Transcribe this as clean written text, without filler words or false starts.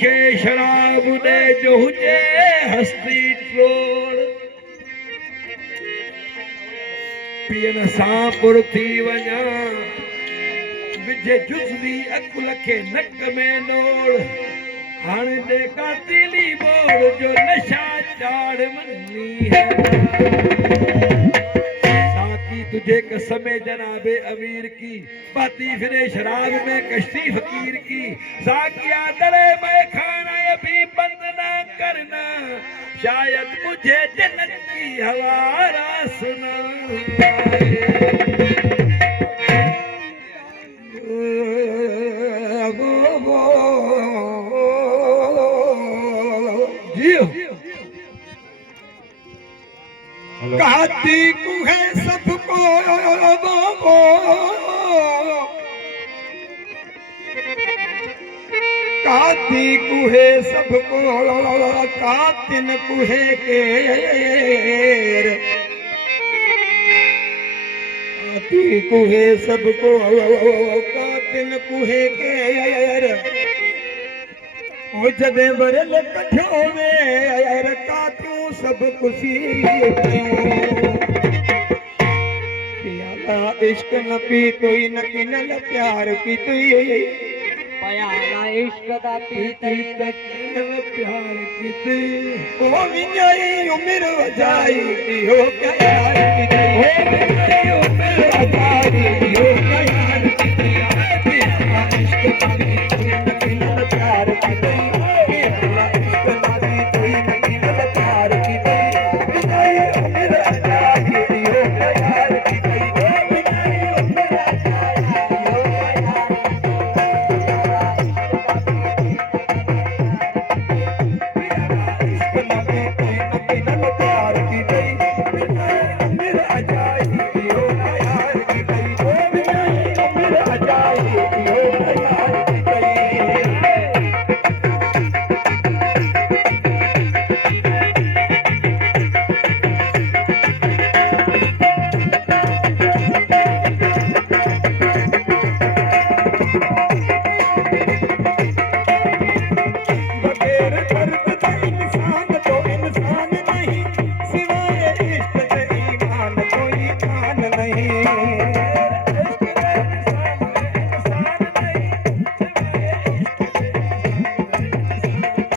मूंखे शराब दे जो हुजे हस्ती ट्रोड़ पियण सां पुर थी वञा विझे जुज़वी अकुल खे नक में नोड़ हाणे दे कातिली बोड़ जो नशा चाड़ मनी है साकी तुझे कसम जनाबे अमीर की बाती फिरे शराब में कश्ती फकीर की साकिया दरे मैं खाना अभी बंद ना करना शायद मुझे जन्नत की हवा सुना कहती को है सबको कहती को है सबको कातिन कुहे केर कहती को है सबको कातिन कुहे केर ओ जदे बरल कठो में कातियूं सब खुशी प्याला इश्क न पी तो न किनल प्यार की तुई प्याला इश्क दा पीती किनल प्यार की तुई ओ विञाई उम्र वजाई हो प्यार की तुई हो विञाई उम्र वजाई हो प्यार की तुई प्याला इश्क